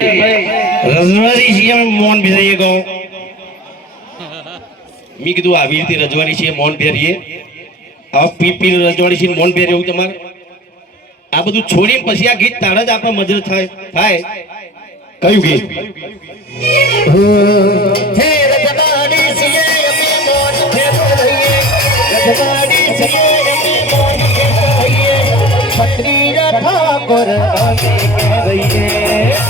રજવાડી છીએ મોન ભેરીએ કહું મેં કીધું આવી રીતે રજવાડી છીએ મોન ભેરીએ હવે પી રજવાડી છીએ મોન ભેરી એવું તમારે આ બધું છોડીને પછી આ ગીત તાળ જ આપણે મજર થાય કયું ગીત હે રજવાડી છીએ અમે મોન ભેરીએ રજવાડી છીએ અમે મોન ભેરીએ ક્ષત્રિય ઠાકોર અમે ભેરીએ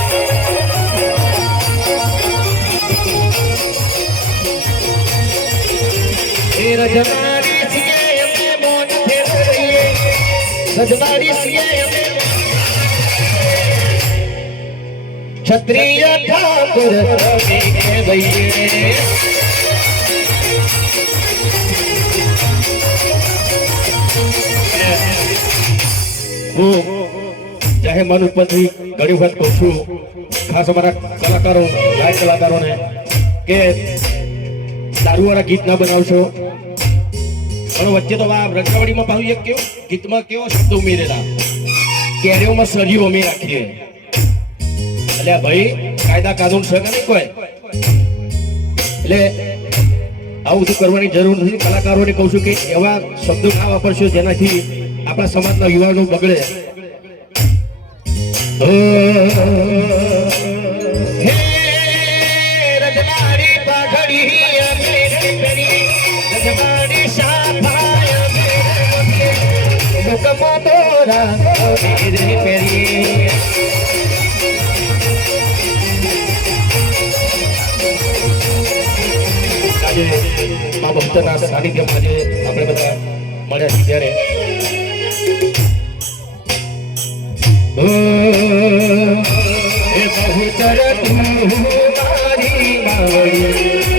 રજવાડી છીએ અમે મોન ભેરીએ રજવાડી છીએ અમે ક્ષત્રિય ઠાકોર અમે કહેવાઈએ હું ચાહે મન ઉપરથી ઘણી વખત કહું છું ખાસ અમારા કલાકારો ગાયક કલાકારોને કે દારૂવાળા ગીત ના બનાવશો પણ વચ્ચે તો આ રજવાડીમાં પાછું એક કેવું ગીતમાં કેવો શબ્દ ઉમેરેલા કેરીઓમાં સળિયું અમે રાખીએ એટલે ભાઈ કાયદા કાનૂન છે કે નહીં કોઈ એટલે આવું બધું કરવાની જરૂર નથી કલાકારોને કહું છું કે એવા શબ્દો ના વાપરશો જેનાથી આપણા સમાજના યુવાનો બગડે રજવાડી પાઘડી અમે કરી રજવાડી સાફાય લોકમો દોરા અમે પહેરીએ આજે મા બહુચરના સાનિધ્યમાં આજે આપણે બધા મળ્યા છીએ ત્યારે હે બહુચર તું મારી મારી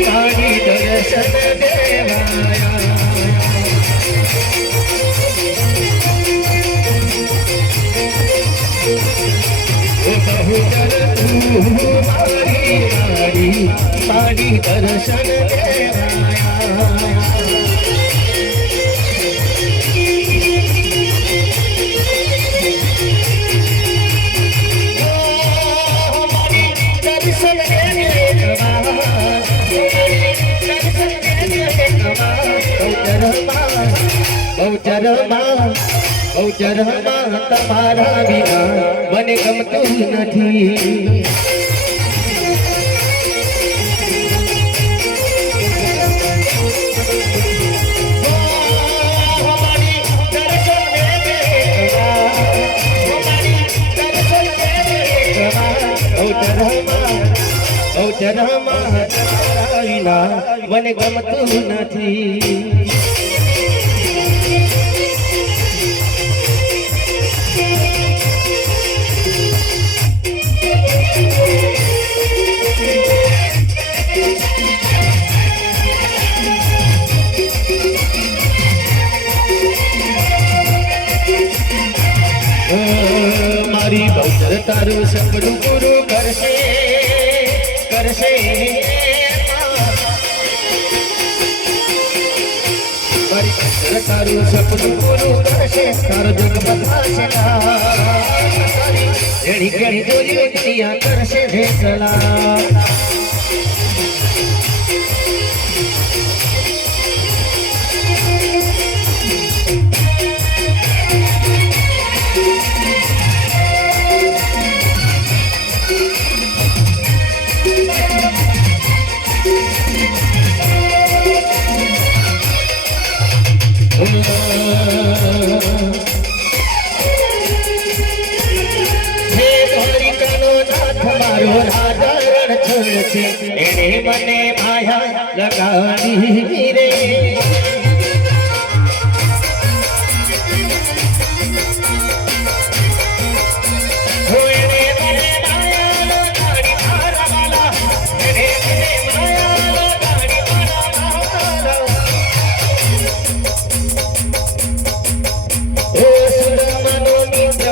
મારી દર્શન દેવાયા હે બહુચર તું મારી મારી મારી દર્શન દેવાયા બહુચરમાં તમારા વિના મને ગમતું નથી બહુચરમાં તમારા વિના મને ગમતું નથી મારી બહુચર તારું સપનું પૂરું કરશે કરશે મારી બહુચર તારું સપનું પૂરું કરશે તારો જગ બતાશે એની કેણી જોઈ દુનિયા કરશે ફેસલા એને મને માયા લગાડી રે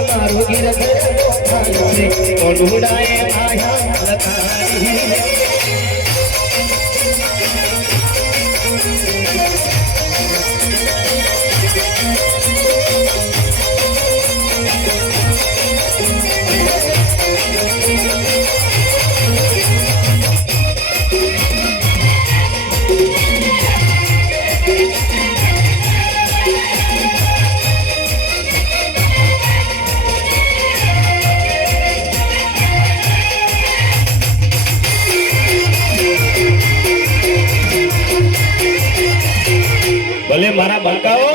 મારો ગીર માયા લગાડી ભલે મારા બંકાઓ